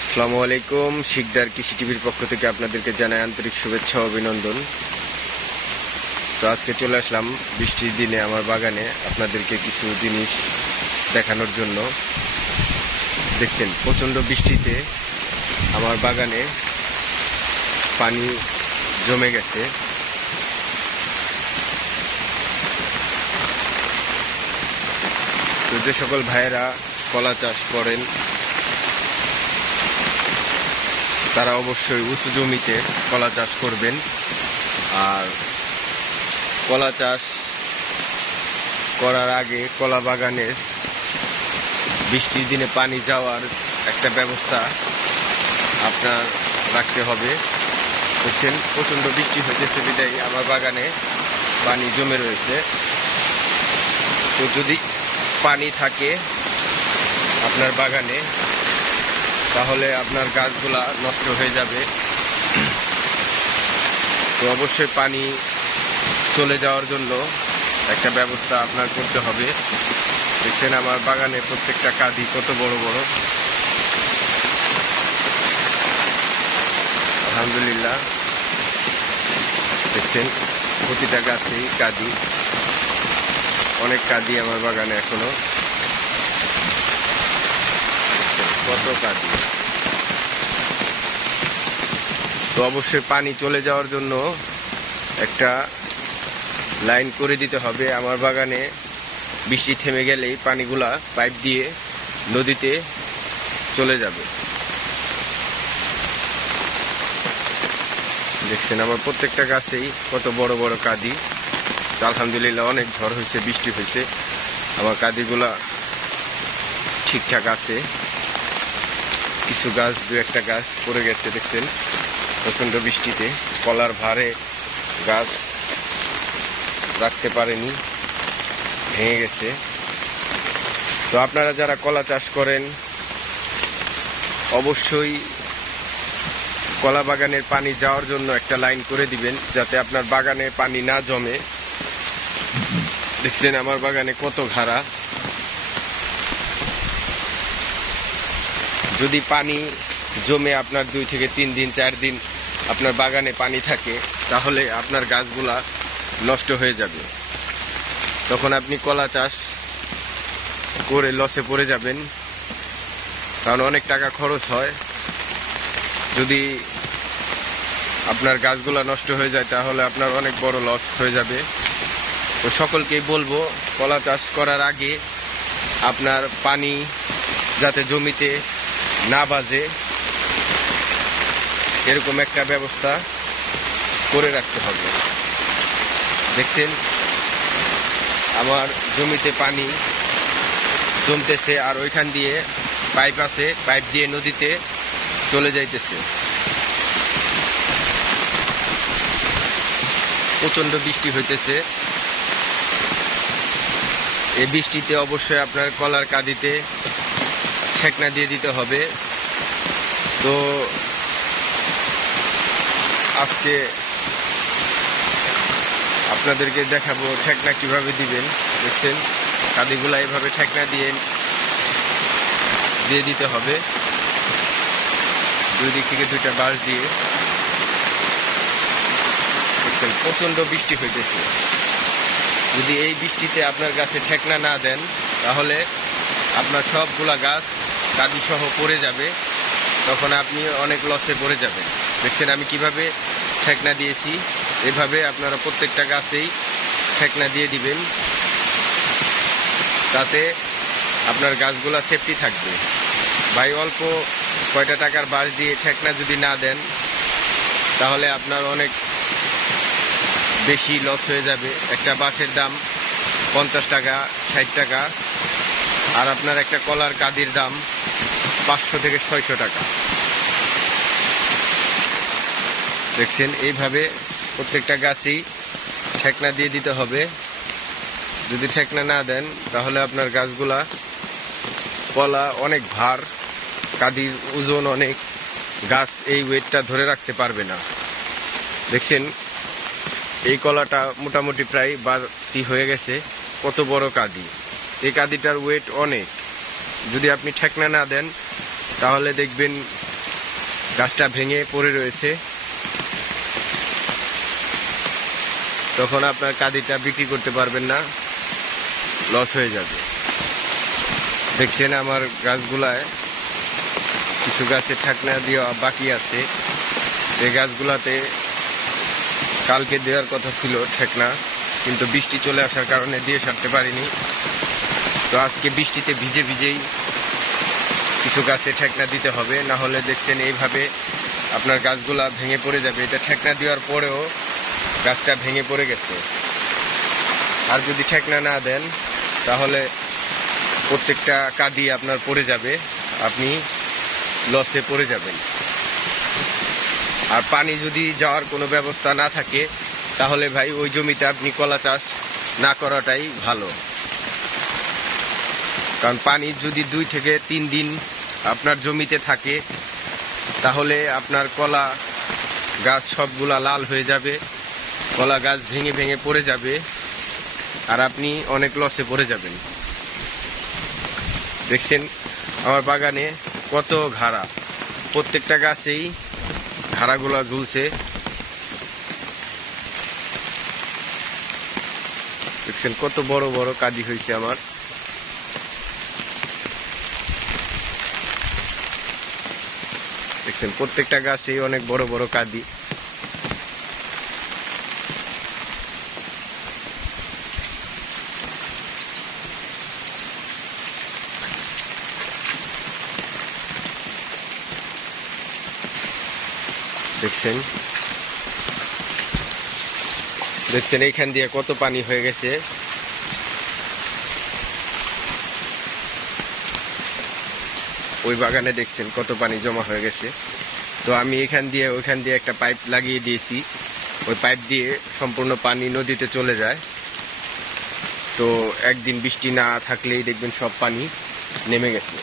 আসসালামু আলাইকুম, শিকদার কৃষি টিভির পক্ষ থেকে আপনাদেরকে জানাই আন্তরিক শুভেচ্ছা অভিনন্দন। তো আজকে চলে আসলাম বৃষ্টির দিনে আমার বাগানে আপনাদেরকে কিছু জিনিস দেখানোর জন্য। দেখছেন, প্রচণ্ড বৃষ্টিতে আমার বাগানে পানি জমে গেছে। তো যে সকল ভাইয়েরা কলা চাষ করেন তারা অবশ্যই উঁচু জমিতে কলা চাষ করবেন। আর কলা চাষ করার আগে কলা বাগানের বৃষ্টির দিনে পানি যাওয়ার একটা ব্যবস্থা আপনার রাখতে হবে। বুঝছেন প্রচণ্ড বৃষ্টি হইতেছে, বিদায়। আমার বাগানে পানি জমে রয়েছে। তো যদি পানি থাকে আপনার বাগানে তাহলে আপনার গাছগুলা নষ্ট হয়ে যাবে। তো অবশ্যই পানি চলে যাওয়ার জন্য একটা ব্যবস্থা আপনার করতে হবে। দেখছেন আমার বাগানে প্রত্যেকটা কাঁদি কত বড় বড়। আলহামদুলিল্লাহ। দেখছেন প্রতিটা গাছেই কাঁদি। অনেক কাঁদি আমার বাগানে এখনও। কত কাঁদি তো অবশ্যই পানি চলে যাওয়ার জন্য একটা লাইন করে দিতে হবে। আমার বাগানে বৃষ্টি থেমে গেলেই পানিগুলা পাইপ দিয়ে নদীতে চলে যাবে। দেখছেন, আমার প্রত্যেকটা গাছেই কত বড় বড় কাঁদি। আলহামদুলিল্লাহ অনেক ঝড় হয়েছে, বৃষ্টি হয়েছে। আমার কাঁদিগুলা ঠিকঠাক আছে। কিছু গাছ, দু একটা গাছ পড়ে গেছে, দেখছেন? প্রচণ্ড বৃষ্টিতে। কলার ভারে গাছ রাখতে পারেনি, ভেঙে গেছে। তো আপনারা যারা কলা চাষ করেন, অবশ্যই কলা বাগানের পানি যাওয়ার জন্য একটা লাইন করে দিবেন, যাতে আপনার বাগানে পানি না জমে। দেখছেন আমার বাগানে কত ঘাড়া। যদি পানি জমে আপনার দুই থেকে তিন দিন, চার দিন আপনার বাগানে পানি থাকে, তাহলে আপনার গাছগুলা নষ্ট হয়ে যাবে। তখন আপনি কলা চাষ করে লসে পড়ে যাবেন। কারণ অনেক টাকা খরচ হয়। যদি আপনার গাছগুলা নষ্ট হয়ে যায়, তাহলে আপনার অনেক বড় লস হয়ে যাবে। তো সকলকেই বলব, কলা চাষ করার আগে আপনার পানি যাতে জমিতে না বাজে, এরকম একটা ব্যবস্থা করে রাখতে হবে। দেখছেন, আমার জমিতে পানি জমতেছে আর ওইখান দিয়ে পাইপ আছে পাইপ দিয়ে নদীতে চলে যাইতেছে। প্রচণ্ড বৃষ্টি হইতেছে। এই বৃষ্টিতে অবশ্যই আপনার কলার কাঁদিতে ঠেকনা দিয়ে দিতে হবে। তো আজকে আপনাদেরকে দেখাবো ঠেকনা কীভাবে দিবেন, দেখছেন? কাদিগুলা এভাবে ঠেকনা দিয়ে দিয়ে দিতে হবে। দুই দিক থেকে দুইটা বাঁশ দিয়ে। দেখছেন প্রচণ্ড বৃষ্টি হইতেছে। যদি এই বৃষ্টিতে আপনার গাছে ঠেকনা না দেন, তাহলে আপনার সবগুলা গাছ সহ পড়ে যাবে, তখন আপনি অনেক লসে পড়ে যাবেন। দেখছেন আমি কীভাবে ঠেকনা দিয়েছি? এভাবে আপনারা প্রত্যেকটা গাছেই ঠেকনা দিয়ে দিবেন, তাতে আপনার গাছগুলা সেফটি থাকবে। ভাই, অল্প কয়টা টাকার বাঁশ দিয়ে ঠেকনা যদি না দেন, তাহলে আপনার অনেক বেশি লস হয়ে যাবে। একটা বাঁশের দাম পঞ্চাশ টাকা, ষাট টাকা, আর আপনার একটা কলার কাদির দাম পাঁচশো থেকে ছয়শো টাকা। দেখছেন, এইভাবে প্রত্যেকটা গাছই ঠেকনা দিয়ে দিতে হবে। যদি ঠেকনা না দেন, তাহলে আপনার গাছগুলা কলা অনেক ভার, কাদির ওজন অনেক, গাছ এই ওয়েটটা ধরে রাখতে পারবে না। দেখছেন, এই কলাটা মোটামুটি প্রায় বাড়তি হয়ে গেছে, কত বড় কাদি। এই কাদিটার ওয়েট অনেক। যদি আপনি ঠেকনা না দেন তাহলে দেখবেন গাছটা ভেঙে পড়ে রয়েছে। তখন আপনার কাদিটা বিক্রি করতে পারবেন না, লস হয়ে যাবে। দেখছেন আমার গাছগুলায় কিছু গাছে ঠাকনা দেওয়া বাকি আছে। এই গাছগুলাতে কালকে দেওয়ার কথা ছিল ঠেকনা, কিন্তু বৃষ্টি চলে আসার কারণে দিয়ে সারতে পারিনি। তো আজকে বৃষ্টিতে ভিজে ভিজেই কিছু গাছে ঠেকনা দিতে হবে, না হলে দেখছেন এইভাবে আপনার গাছগুলা ভেঙে পড়ে যাবে। এটা ঠেকনা দেওয়ার পরেও গাছটা ভেঙে পড়ে গেছে। আর যদি ঠেকনা না দেন, তাহলে প্রত্যেকটা কাদি আপনার পড়ে যাবে, আপনি লসে পড়ে যাবেন। আর পানি যদি যাওয়ার কোনো ব্যবস্থা না থাকে, তাহলে ভাই ওই জমিতে আপনি কলা চাষ না করাটাই ভালো। কারণ পানি যদি দুই থেকে তিন দিন আপনার জমিতে থাকে, তাহলে আপনার কলা গাছ সবগুলা লাল হয়ে যাবে, কলা গাছ ভেঙে ভেঙে পড়ে যাবে, আর আপনি অনেক লসে পড়ে যাবেন। দেখছেন, আমার বাগানে কত ঘাড়া। প্রত্যেকটা গাছেই ঘাড়াগুলা ঝুলছে। দেখছেন, কত বড় বড় কাজি হয়েছে আমার। দেখছেন, প্রত্যেকটা গাছেই অনেক বড় বড় কাদি। দেখছেন? দেখছেন, এইখান দিয়ে কত পানি হয়ে গেছে। ওই বাগানে দেখছেন কত পানি জমা হয়ে গেছে। তো আমি এখান দিয়ে ওইখান দিয়ে একটা পাইপ লাগিয়ে দিয়েছি। ওই পাইপ দিয়ে সম্পূর্ণ পানি নদীতে চলে যায়। তো একদিন বৃষ্টি না থাকলেই দেখবেন সব পানি নেমে গেছে।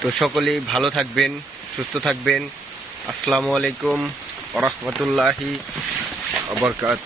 তো সকলেই ভালো থাকবেন, সুস্থ থাকবেন। আসসালামু আলাইকুম রহমতুল্লাহি আবরকাত